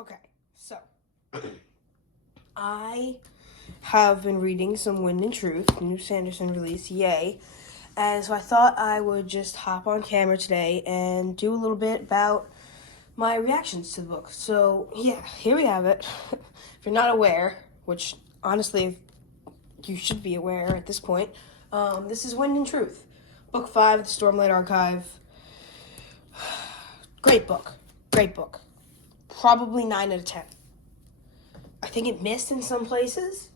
Okay, so I have been reading some Wind and Truth, new Sanderson release, yay. And so I thought I would just hop on camera today and do a little bit about my reactions to the book. So yeah, here we have it. If you're not aware, which honestly you should be aware at this point, this is Wind and Truth, Book 5 of the Stormlight Archive. Great book. Probably 9 out of 10. I think it missed in some places,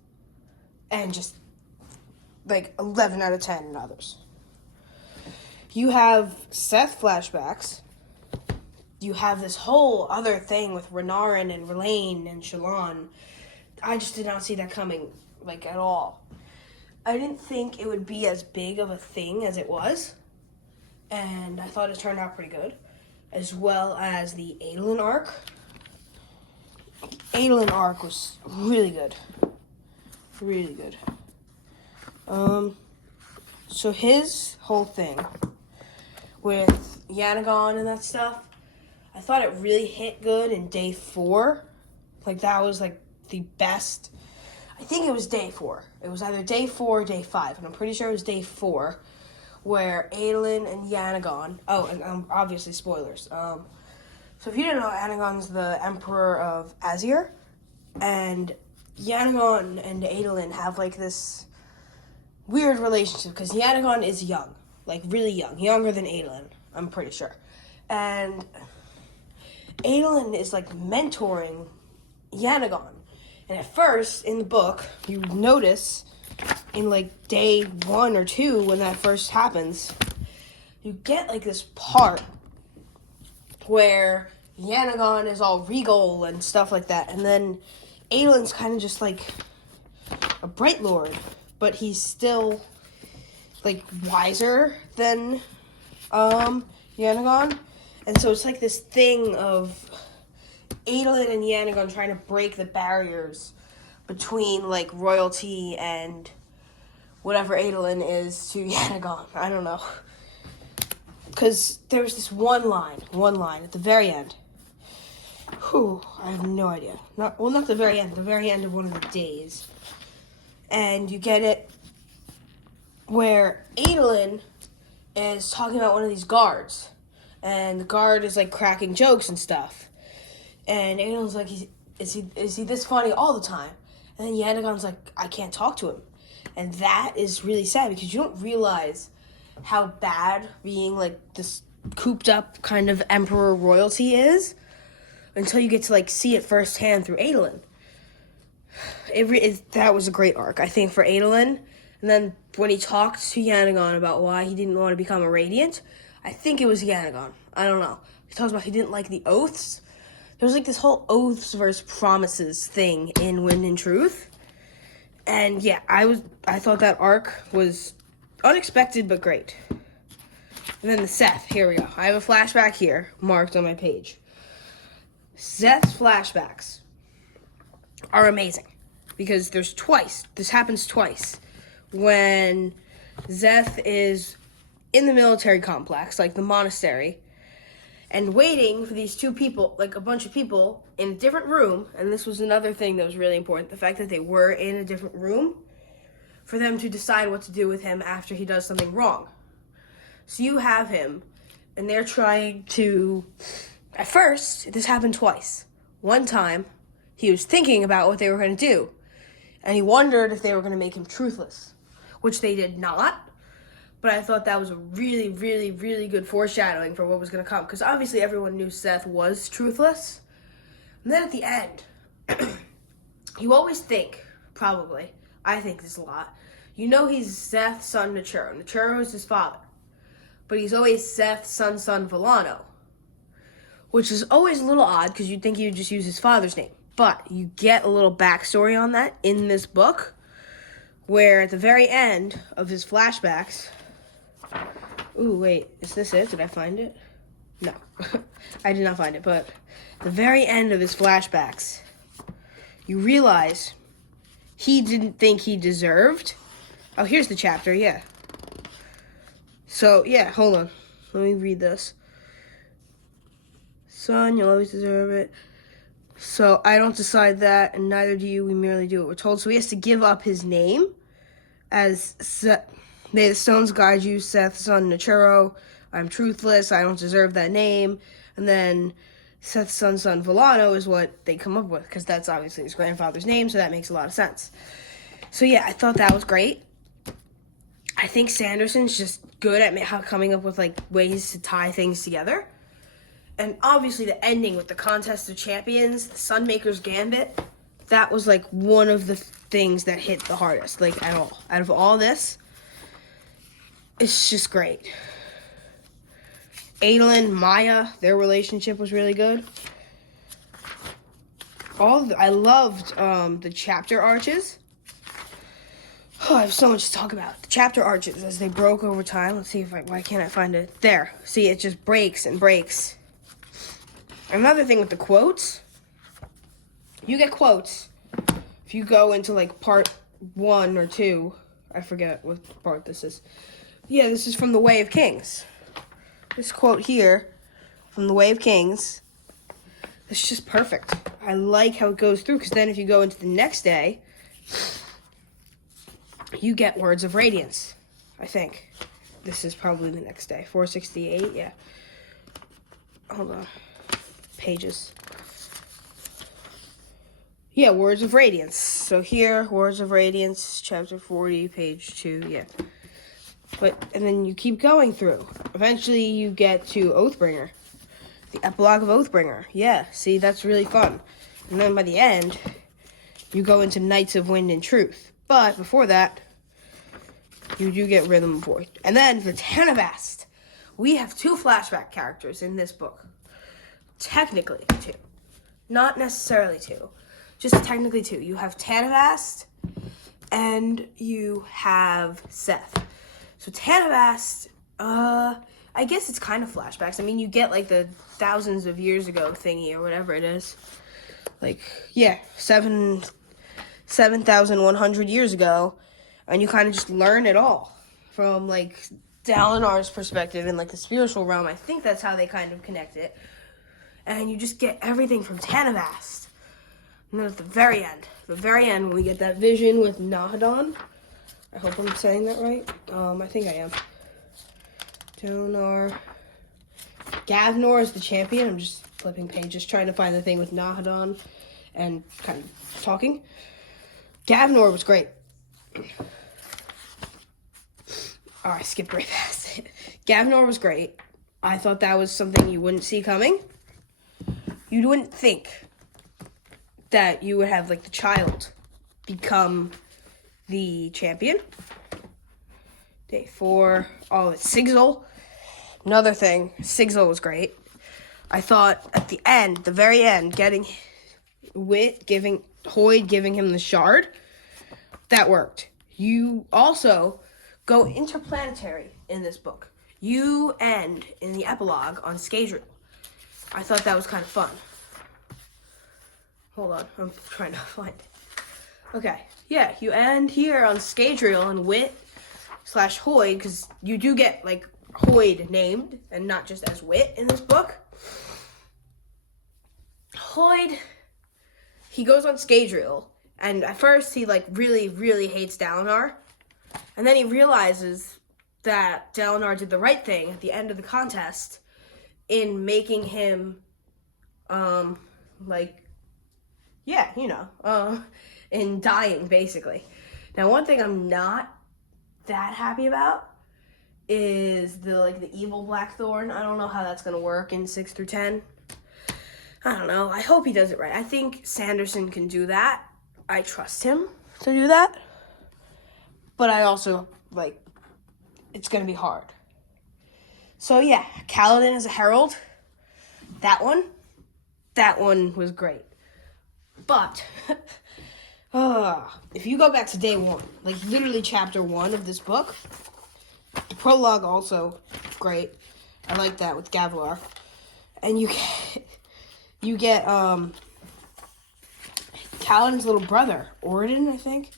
and just like 11 out of 10 in others. You have Seth flashbacks. You have this whole other thing with Renarin and Relaine and Shallan. I just did not see that coming, at all. I didn't think it would be as big of a thing as it was, and I thought it turned out pretty good, as well as the Adolin arc. Adolin arc was really good. So his whole thing with Yanagon and that stuff, I thought it really hit good in day 4. That was the best. I think it was day 4. It was either day 4 or day 5, and I'm pretty sure it was day 4, where Adolin and Yanagon. Oh, and obviously spoilers. So if you didn't know, Yanagon's the Emperor of Azir, and Yanagon and Adolin have this weird relationship because Yanagon is young, really young, younger than Adolin, I'm pretty sure. And Adolin is mentoring Yanagon. And at first in the book, you notice in day 1 or 2 when that first happens, you get this part where Yanagon is all regal and stuff like that, and then Adolin's kind of just a Bright Lord, but he's still wiser than Yanagon, and so it's this thing of Adolin and Yanagon trying to break the barriers between royalty and whatever Adolin is to Yanagon. I don't know. Because there was this one line at the very end. I have no idea. Not the very end of one of the days. And you get it where Adolin is talking about one of these guards. And the guard is cracking jokes and stuff. And Adolin's is he this funny all the time? And then Yanagon's I can't talk to him. And that is really sad because you don't realize how bad being this cooped up kind of emperor royalty is until you get to see it firsthand through Adolin. That was a great arc, I think, for Adolin. And then when he talked to Yanagon about why he didn't want to become a Radiant, I think it was Yanagon. I don't know. He talks about he didn't like the oaths. There was this whole oaths versus promises thing in Wind and Truth. And yeah, I thought that arc was unexpected but great. And then the Seth, here we go. I have a flashback here marked on my page. Seth's flashbacks are amazing because this happens twice. When Seth is in the military complex, the monastery, and waiting for these two people, a bunch of people in a different room, and this was another thing that was really important, the fact that they were in a different room, for them to decide what to do with him after he does something wrong. So you have him, and they're trying to... At first, this happened twice. One time, he was thinking about what they were going to do, and he wondered if they were going to make him truthless, which they did not, but I thought that was a really, really, really good foreshadowing for what was going to come, because obviously everyone knew Seth was truthless. And then at the end, you always think, probably, I think this a lot, he's Seth's son Naturo. Naturo is his father. But he's always Seth's son Villano. Which is always a little odd, because you'd think he would just use his father's name. But you get a little backstory on that in this book, where at the very end of his flashbacks... Ooh, wait, is this it? Did I find it? No, I did not find it, but the very end of his flashbacks, you realize he didn't think he deserved. Oh, here's the chapter, yeah. So, yeah, hold on. Let me read this. Son, you'll always deserve it. So I don't decide that, and neither do you. We merely do what we're told. So he has to give up his name as Seth. May the stones guide you, Seth, son Nachuro. I'm truthless. I don't deserve that name. And then Seth's son Villano is what they come up with, because that's obviously his grandfather's name, so that makes a lot of sense. So yeah, I thought that was great. I think Sanderson's just good at coming up with like ways to tie things together. And obviously the ending with the Contest of Champions, the Sunmaker's Gambit, that was like one of the things that hit the hardest, like at all. Out of all this, it's just great. Adolin, Maya, their relationship was really good. I loved the chapter arches. Oh, I have so much to talk about. The chapter arches as they broke over time. Let's see why can't I find it? There. See, it just breaks and breaks. Another thing with the quotes, you get quotes if you go into like part 1 or 2. I forget what part this is. Yeah, this is from the Way of Kings. This quote here from the Way of Kings, it's just perfect. I like how it goes through, because then if you go into the next day, you get Words of Radiance, I think. This is probably the next day. 468, yeah. Hold on. Pages. Yeah, Words of Radiance. So here, Words of Radiance, chapter 40, page 2, yeah. And then you keep going through. Eventually you get to Oathbringer. The epilogue of Oathbringer. Yeah, see, that's really fun. And then by the end, you go into Knights of Wind and Truth. But before that, you do get Rhythm of Void. And then for Tanavast, we have 2 flashback characters in this book. Technically 2. Not necessarily 2. Just technically 2. You have Tanavast and you have Seth. So Tanavast, I guess it's kind of flashbacks. I mean, you get like the thousands of years ago thingy or whatever it is. Like, yeah, 7,100 years ago. And you kind of just learn it all from like Dalinar's perspective in like the spiritual realm. I think that's how they kind of connect it. And you just get everything from Tanavast. And then at the very end, when we get that vision with Nahadon. I hope I'm saying that right. I think I am. Gavnor is the champion. I'm just flipping pages, trying to find the thing with Nahadon and kind of talking. Gavnor was great. Oh, I skipped right past it. Gavnor was great. I thought that was something you wouldn't see coming. You wouldn't think that you would have, like, the child become the champion. Day 4. Oh, it's Sigzil. Another thing, Sigzil was great. I thought at the end, the very end, getting Hoyd giving him the shard, that worked. You also go interplanetary in this book. You end in the epilogue on Scadrial. I thought that was kind of fun. Hold on, I'm trying to find it. Okay, yeah, you end here on Scadrial and Wit/Hoyd, because you do get, like, Hoyd named, and not just as Wit in this book. Hoyd, he goes on Scadrial, and at first he, like, really, really hates Dalinar, and then he realizes that Dalinar did the right thing at the end of the contest in making him, in dying, basically. Now, one thing I'm not that happy about is the evil Blackthorn. I don't know how that's going to work in 6 through 10. I don't know. I hope he does it right. I think Sanderson can do that. I trust him to do that. But I also, it's going to be hard. So, yeah, Kaladin as a herald. That one was great. But, if you go back to day 1, like literally chapter 1 of this book, the prologue also great. I like that with Gavilar. And you get Kaladin's little brother, Oridon, I think.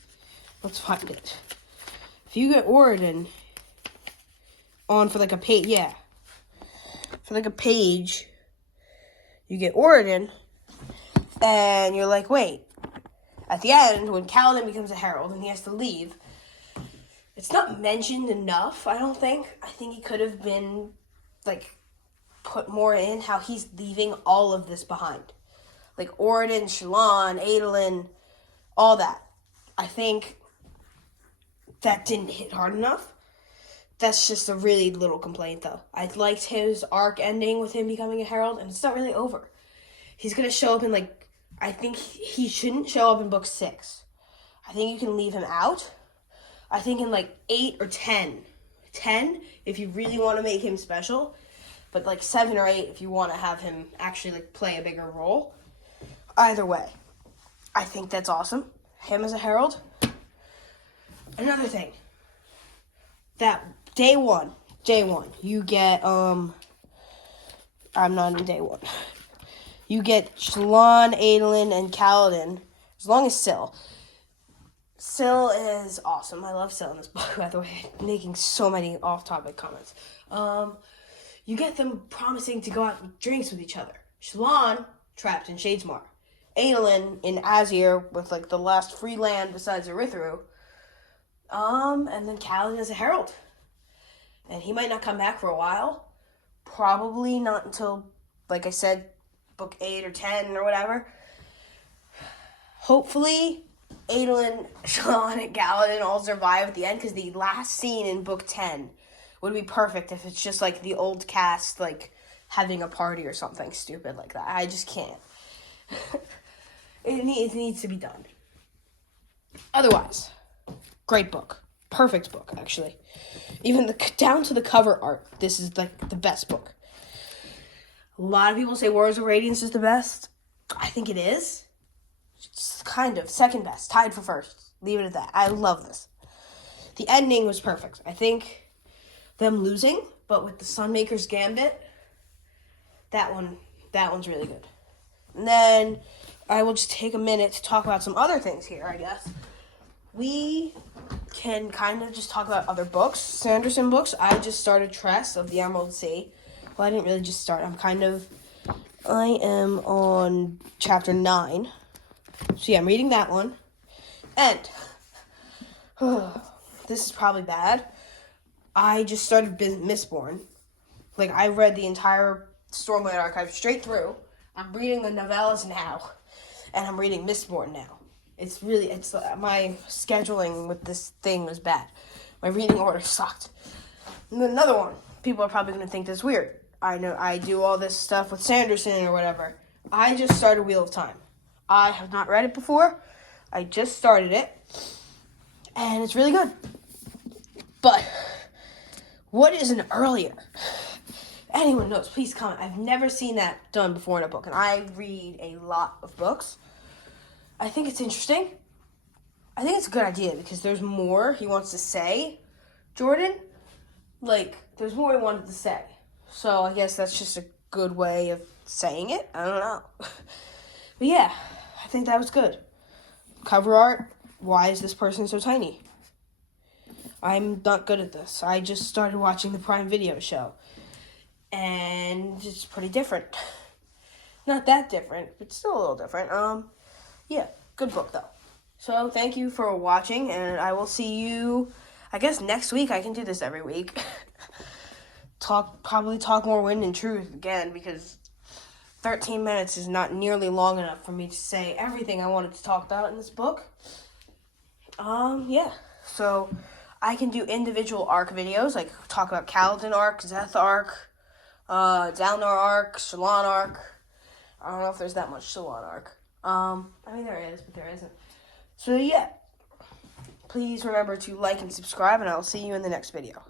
Let's find it. If you get Oridon on for like a page, for like a page, you get Oridon, And you're like, wait. At the end, when Kaladin becomes a herald and he has to leave, it's not mentioned enough, I don't think. I think he could have been, like, put more in how he's leaving all of this behind. Like Oridan, Shallan, Adolin, all that. I think that didn't hit hard enough. That's just a really little complaint, though. I liked his arc ending with him becoming a herald, and it's not really over. He's going to show up in, like, I think he shouldn't show up in book 6. I think you can leave him out. I think in, like, 8 or 10. 10, if you really want to make him special. But, like, 7 or 8, if you want to have him actually, like, play a bigger role. Either way, I think that's awesome. Him as a herald. Another thing. That day one, you get, I'm not in day 1. You get Shallan, Adolin, and Kaladin, as long as Syl. Syl is awesome. I love Syl in this book, by the way. Making so many off-topic comments. You get them promising to go out and drinks with each other. Shallan, trapped in Shadesmar. Adolin in Azir with, like, the last free land besides Erythru. And then Kaladin is a herald. And he might not come back for a while. Probably not until, like I said, book 8 or 10 or whatever. Hopefully, Adolin, Shallan, and Kaladin all survive at the end, because the last scene in book 10 would be perfect if it's just, like, the old cast, like, having a party or something stupid like that. I just can't. It needs to be done. Otherwise, great book. Perfect book, actually. Even down to the cover art, this is, like, the best book. A lot of people say Warriors of Radiance is the best. I think it is. It's kind of second best, tied for first. Leave it at that. I love this. The ending was perfect. I think them losing, but with the Sunmaker's Gambit, that one's really good. And then I will just take a minute to talk about some other things here, I guess. We can kind of just talk about other books, Sanderson books. I just started Tress of the Emerald Sea. Well, I didn't really just start. I am on chapter 9. So yeah, I'm reading that one. And, this is probably bad. I just started Mistborn. Like, I read the entire Stormlight Archive straight through. I'm reading the novellas now. And I'm reading Mistborn now. My scheduling with this thing was bad. My reading order sucked. And then another one. People are probably going to think this is weird. I know I do all this stuff with Sanderson or whatever. I just started Wheel of Time. I have not read it before. I just started it. And it's really good. But what is an earlier? Anyone knows, please comment. I've never seen that done before in a book. And I read a lot of books. I think it's interesting. I think it's a good idea because there's more he wants to say, Jordan. Like, there's more he wanted to say. So I guess that's just a good way of saying it. I don't know. But yeah, I think that was good. Cover art. Why is this person so tiny? I'm not good at this. I just started watching the Prime Video show. And it's pretty different. Not that different, but still a little different. Yeah, good book though. So thank you for watching, and I will see you, I guess, next week. I can do this every week. Probably talk more Wind and Truth again, because 13 minutes is not nearly long enough for me to say everything I wanted to talk about in this book. Yeah. So I can do individual arc videos, like talk about Kaladin arc, Zeth arc, Dalinar arc, Shallan arc. I don't know if there's that much Shallan arc. I mean, there is, but there isn't. So, yeah. Please remember to like and subscribe, and I'll see you in the next video.